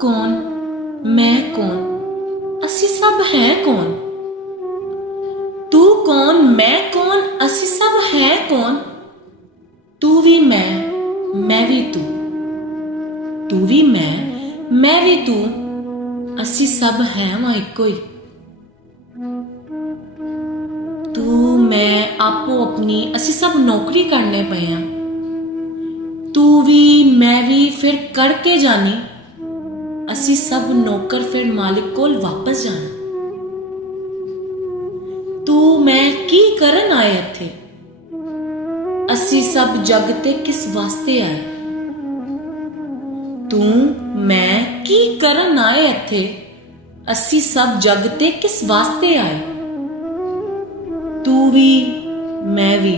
कौन मैं कौन असी सब हैं कौन। तू कौन मैं कौन असी सब हैं कौन। तू भी मैं भी तू भी मैं भी तू असी सब हैं वां इक्को ही। तू मैं आपो अपनी असी सब नौकरी करने पे हैं। तू भी मैं भी फिर करके जानी असी सब नौकर फिर मालिक कोल वापस जाना। तू मैं की करन आए इत्थे असी सब जग ते किस वास्ते आए। तू मैं की करन आए इत्थे असी सब जग ते किस वास्ते आए। तू भी मैं भी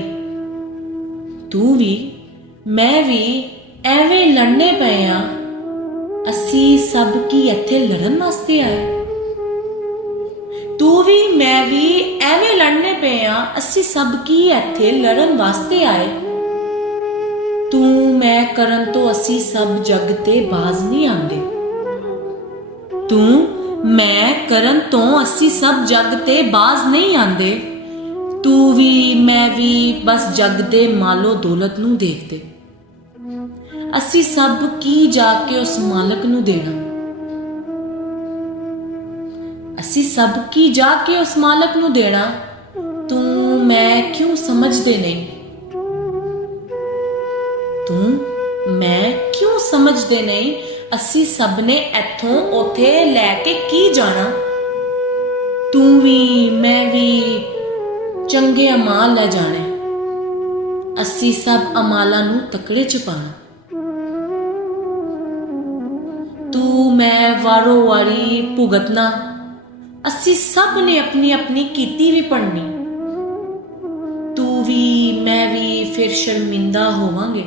मैं भी एवें लड़ने पे आ असी सब की इत्थे लड़न वास्ते आए। तू भी मैं भी एवें लड़ने पे आ असी सब की इत्थे लड़न वास्ते आए। तू मैं करन तो असी सब जग ते बाज नहीं आंदे। तू मैं करन तो असी सब जग ते बाज नहीं आंदे। तू भी मैं भी बस जग दे मालो दौलत नूं देखदे। असी सब की जाके उस मालक नूं देना। असी सब की जाके उस मालक नूं देना। तू मैं क्यों समझदे नहीं। तू मैं क्यों समझदे नहीं असी सब ने इत्थों उथे लैके की जाना। तू भी मैं भी चंगे अमाल लै जाने असी सब अमालां नूं तकड़े च पाना। तू मैं वारो वारी भुगतना असी सब ने अपनी अपनी कीती भी पढ़नी। तू भी मैं भी फिर शर्मिंदा होवांगे।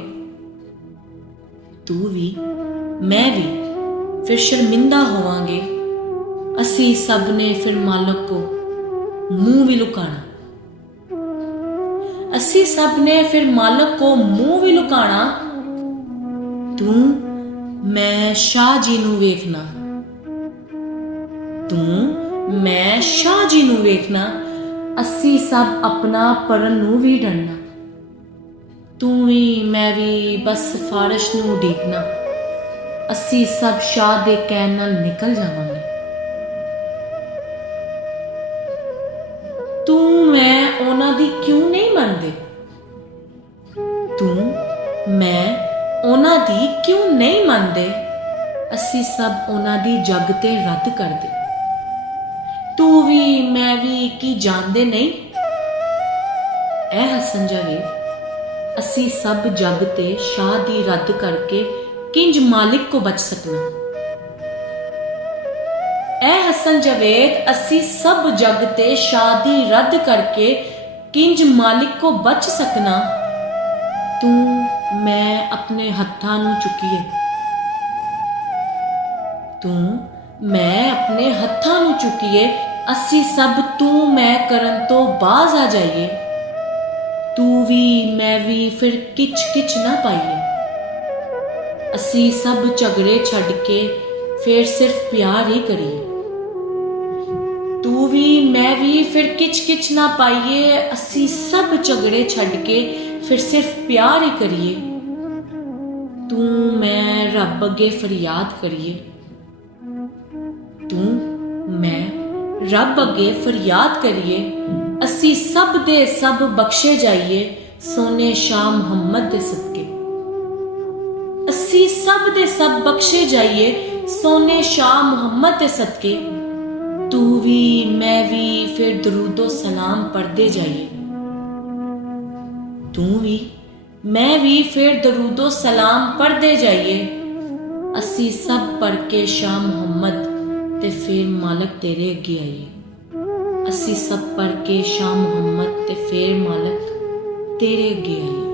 तू भी मैं भी फिर शर्मिंदा होवांगे असी सब ने फिर मालक को मुंह भी लुकाना। असी सब ने फिर मालक को मुंह भी लुकाना। तू मैं शाह जी नूं वेखना। तू मैं शाह जी नूं वेखना असी सब अपना परन नूं भी डरना। तू भी मैं भी बस सिफारिश नूं उडीकना असी सब शाह दे कहण नाल निकल जावांगे। तू मैं उन्हां दी क्यों नहीं मनदे। तू मैं उन्हां दी क्यों नहीं मनदे असी सब उन्हां दी जग ते रद्द कर दे। तू भी मैं भी की जानदे नहीं ऐ हसन जावेद असी सब जग ते शाह दी रद्द करके किंज मालिक को बच सकना। ऐ हसन जावेद असी सब जग ते शाह दी रद्द करके किंज मालिक को बच सकना। तू मैं अपने हत्थां नूं चुकीए। तू मैं अपने हत्थां नूं चुकीए असी सब तू मैं करन तो बाज आ जाइए। तू भी मैं भी फिर किच किच ना पाइए असी सब झगड़े छड़ के फिर सिर्फ प्यार ही करिए। तू भी मैं भी फिर किच किच ना पाइए असी सब झगड़े छड़ के फिर सिर्फ प्यार ही करिए। तू मैं रब अगे फरियाद करिए। तू मैं रब अगे फरियाद करिए असी सब दे सब बख्शे जाइए सोने शाह मुहम्मद दे सदके। असी सब दे सब बख्शे जाइए सोने शाह मुहम्मद दे सदके। तू भी मैं भी फिर दरूदो सलाम पढ़दे जाइए। तू भी मैं भी फिर दरूदो सलाम पढ़दे जाइए असी सब पढ़ के शाह मुहम्मद ते फिर मालक तेरे अगे आइए। असी सब पढ़ के शाह मुहम्मद ते फिर मालक तेरे अगे आइए।